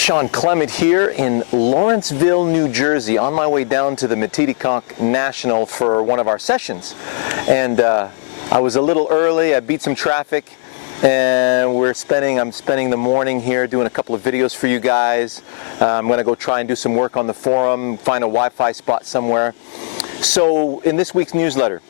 Shawn Clement here in Lawrenceville, New Jersey, on my way down to the Matiticock National for one of our sessions. And I was a little early, I beat some traffic, and I'm spending the morning here doing a couple of videos for you guys. I'm going to go try and do some work on the forum, find a Wi-Fi spot somewhere. So in this week's newsletter,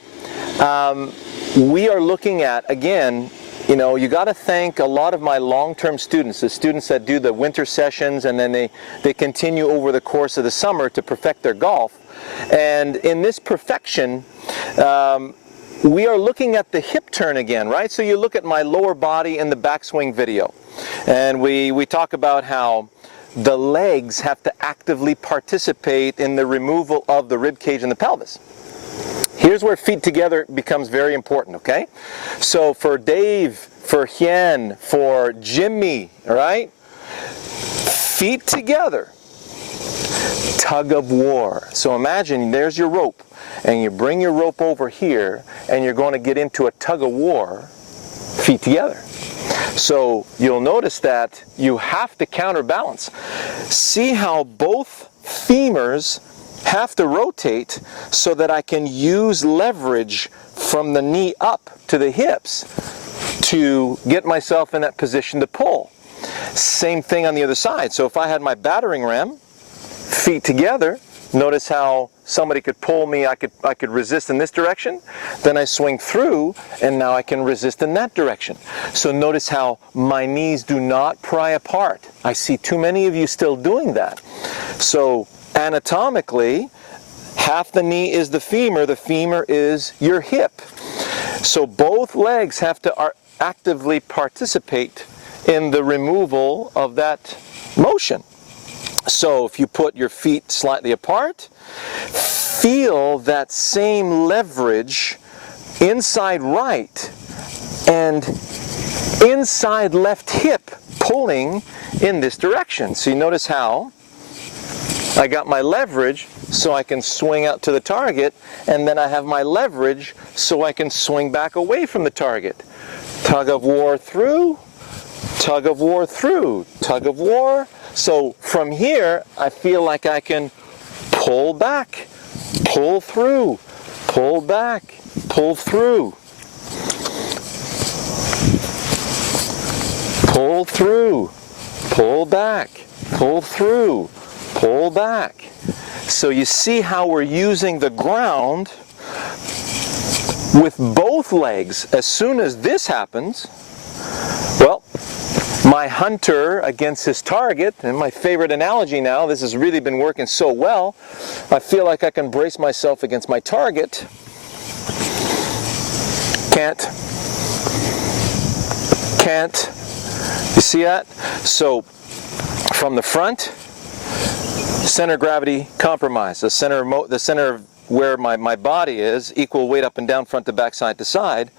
we are looking at, again, you know, you got to thank a lot of my long-term students, the students that do the winter sessions and then they continue over the course of the summer to perfect their golf. And in this perfection, we are looking at the hip turn again, right? So you look at my lower body in the backswing video, and we talk about how the legs have to actively participate in the removal of the rib cage and the pelvis. Here's where feet together becomes very important, okay? So for Dave, for Hien, for Jimmy, all right? Feet together, tug of war. So imagine there's your rope, and you bring your rope over here, and you're going to get into a tug of war, feet together. So you'll notice that you have to counterbalance. See how both femurs have to rotate so that I can use leverage from the knee up to the hips to get myself in that position to pull. Same thing on the other side. So if I had my battering ram, feet together, notice how somebody could pull me, I could resist in this direction, then I swing through, and now I can resist in that direction. So notice how my knees do not pry apart. I see too many of you still doing that. So anatomically, half the knee is the femur is your hip. So both legs have to actively participate in the removal of that motion. So if you put your feet slightly apart, feel that same leverage inside right and inside left hip pulling in this direction. So you notice how I got my leverage so I can swing out to the target, and then I have my leverage so I can swing back away from the target. Tug of war through, tug of war through, tug of war. So from here, I feel like I can pull back, pull through, pull back, pull through, pull through, pull back, pull through, pull back. So you see how we're using the ground with both legs. As soon as this happens, well, my hunter against his target, and my favorite analogy now, this has really been working so well, I feel like I can brace myself against my target. Can't. You see that? So from the front, center of gravity compromise. The center of where my body is, equal weight up and down, front to back, side to side.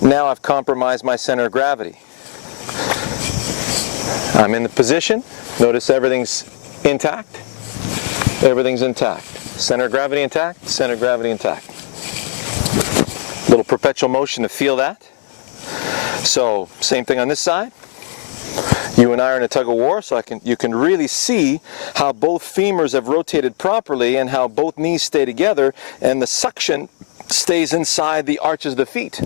Now I've compromised my center of gravity. I'm in the position. Notice everything's intact. Everything's intact. Center of gravity intact, center of gravity intact. Little perpetual motion to feel that. So same thing on this side. You and I are in a tug of war, so you can really see how both femurs have rotated properly and how both knees stay together and the suction stays inside the arches of the feet.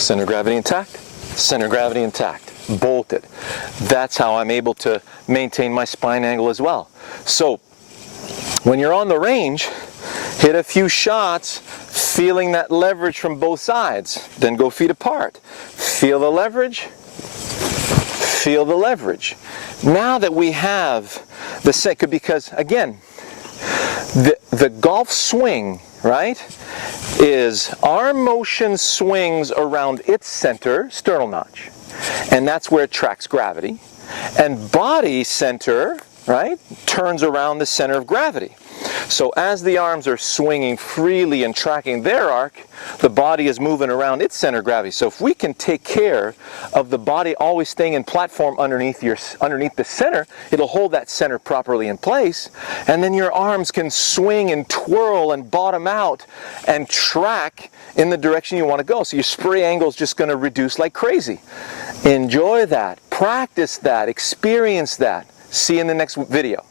Center of gravity intact, center of gravity intact, bolted. That's how I'm able to maintain my spine angle as well. So when you're on the range, hit a few shots, feeling that leverage from both sides. Then go feet apart. Feel the leverage. Feel the leverage. Now that we have the second, because again, the golf swing, right, is arm motion swings around its center, sternal notch, and that's where it tracks gravity. And body center, right, turns around the center of gravity. So as the arms are swinging freely and tracking their arc, the body is moving around its center of gravity. So if we can take care of the body always staying in platform underneath the center, it'll hold that center properly in place, and then your arms can swing and twirl and bottom out and track in the direction you want to go. So your spray angle is just going to reduce like crazy. Enjoy that, practice that, experience that. See you in the next video.